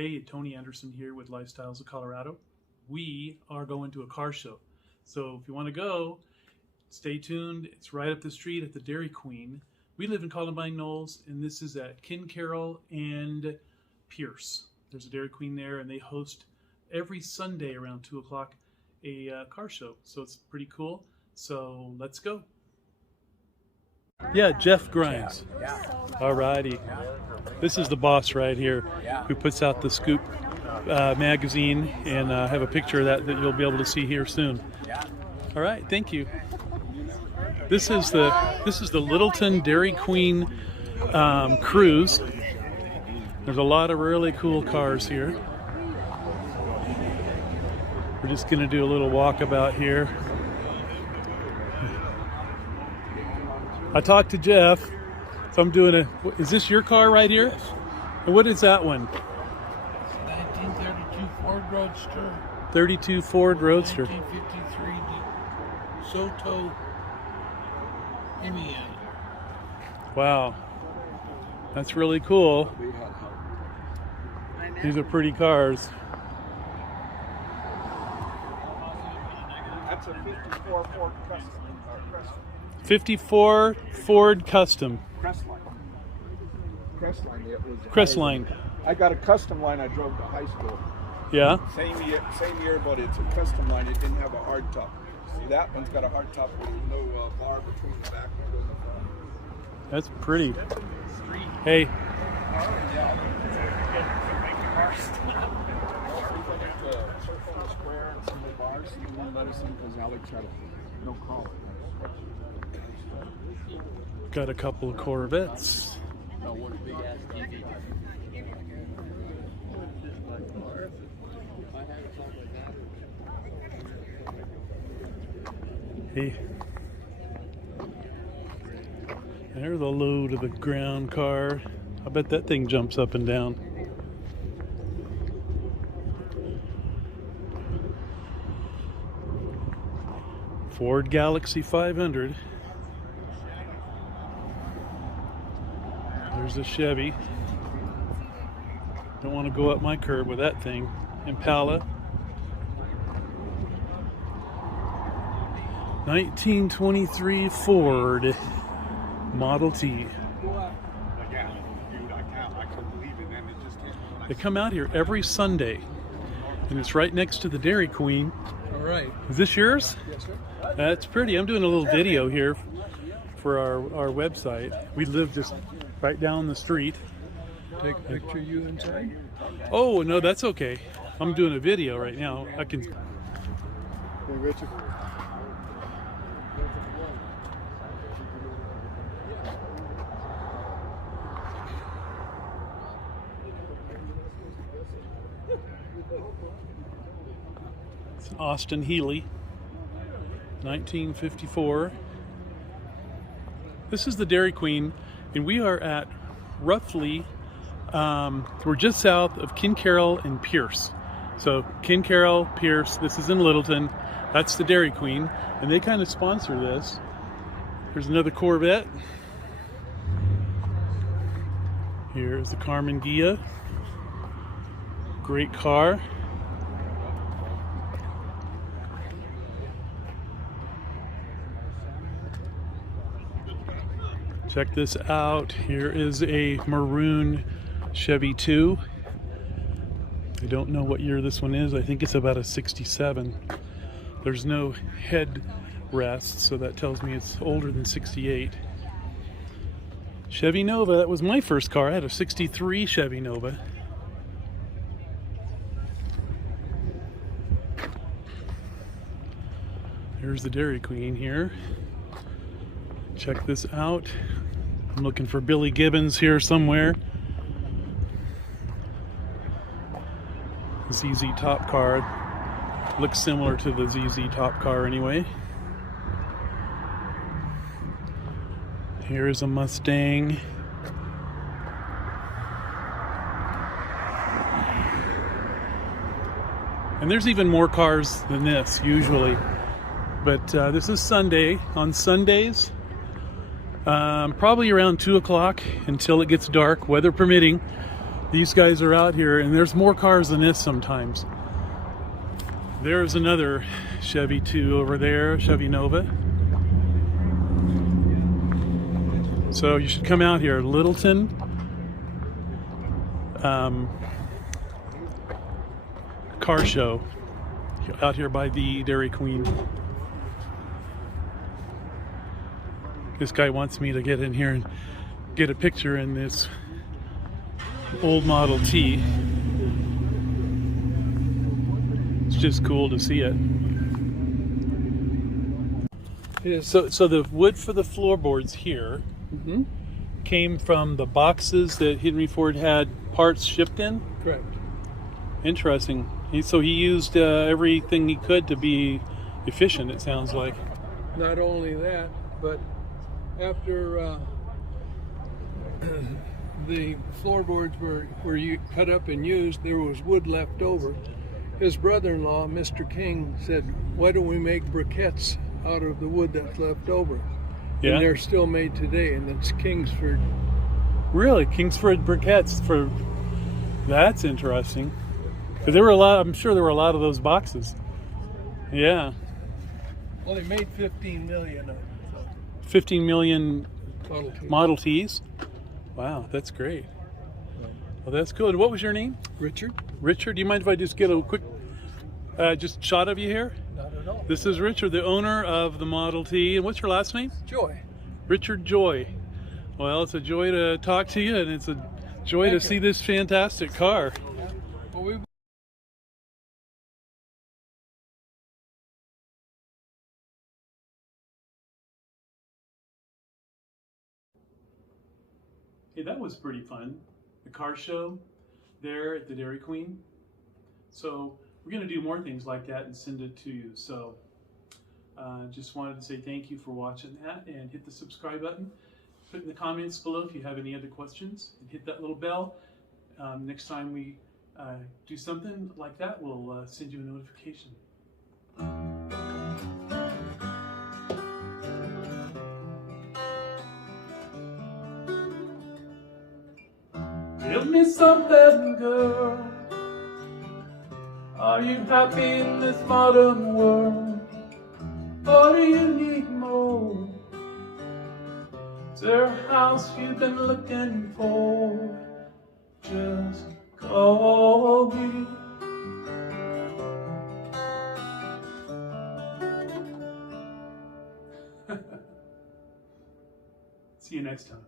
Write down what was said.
Hey, Tony Anderson here with Lifestyles of Colorado. We are going to a car show. So if you want to go, stay tuned. It's right up the street at the Dairy Queen. We live in Columbine Knolls, and this is at Carroll and Pierce. There's a Dairy Queen there, and they host every Sunday around 2 o'clock a car show. So it's pretty cool. So let's go. Yeah, Jeff Grimes. All righty. This is the boss right here who puts out the Scoop magazine, and I have a picture of that you'll be able to see here soon. All right, thank you. This is the Littleton Dairy Queen cruise. There's a lot of really cool cars here. We're just going to do a little walkabout here. I talked to Jeff, so I'm doing is this your car right here? Yes. And what is that one? 1932 Ford Roadster. 32 Ford Roadster. 1953 Soto Emian. Wow. That's really cool. These are pretty cars. That's a 54 Ford Custom. 54 Ford Custom. Crestline. It was Crestline. I got a custom line I drove to high school. Yeah? Same year, but it's a custom line. It didn't have a hard top. See, that one's got a hard top with no bar between the back window and the front. That's pretty. Hey. Circle and square and some of the bars. You won't let us in because Alex had no collar. Got a couple of Corvettes. Hey. There's the load of the ground car. I bet that thing jumps up and down. Ford Galaxy 500. There's a Chevy. Don't want to go up my curb with that thing. Impala. 1923 Ford Model T. They come out here every Sunday, and it's right next to the Dairy Queen. All right. Is this yours? Yes, sir. That's pretty. I'm doing a little video here for our website. We live just right down the street. Take a picture of you inside. Oh, no, that's okay. I'm doing a video right now. I can. Hey, Richard. It's an Austin Healey, 1954. This is the Dairy Queen, and we are at roughly, we're just south of Carroll and Pierce. So Carroll, Pierce, this is in Littleton. That's the Dairy Queen, and they kind of sponsor this. There's another Corvette. Here's the Carmen Ghia. Great car. Check this out. Here is a maroon Chevy 2. I don't know what year this one is. I think it's about a 67. There's no head rest, so that tells me it's older than 68. Chevy Nova, that was my first car. I had a 63 Chevy Nova. Here's the Dairy Queen here. Check this out. I'm looking for Billy Gibbons here somewhere. ZZ Top car. Looks similar to the ZZ Top car anyway. Here is a Mustang. And there's even more cars than this usually. But this is Sunday. On Sundays, probably around 2 o'clock until it gets dark, weather permitting, These guys are out here, and there's more cars than this sometimes. There's another Chevy 2 over there, Chevy Nova. So you should come out here, Littleton car show, out here by the Dairy Queen. This guy wants me to get in here and get a picture in this old Model T. It's just cool to see it. So the wood for the floorboards here came from the boxes that Henry Ford had parts shipped in? Correct. Interesting. So he used everything he could to be efficient, it sounds like. Not only that, but after the floorboards were cut up and used, there was wood left over. His brother-in-law, Mr. King, said, "Why don't we make briquettes out of the wood that's left over?" Yeah. And they're still made today, and it's Kingsford. Really? Kingsford briquettes for... That's interesting. 'Cause there were a lot, I'm sure there were a lot of those boxes. Yeah. Well, they made 15 million of it. 15 million Model T. Model Ts? Wow, that's great. Well, that's cool. And what was your name? Richard? Richard, do you mind if I just get a quick just shot of you here? Not at all. This is Richard, the owner of the Model T. And what's your last name? Joy. Richard Joy. Well, it's a joy to talk to you, and it's a joy to see this fantastic car. Well, we Hey, that was pretty fun. The car show there at the Dairy Queen. So we're going to do more things like that and send it to you. So just wanted to say thank you for watching that, and hit the subscribe button. Put in the comments below if you have any other questions, and hit that little bell. Next time we do something like that, we'll send you a notification. Give me something, girl. Are you happy in this modern world? Or do you need more? Is there a house you've been looking for? Just call me. See you next time.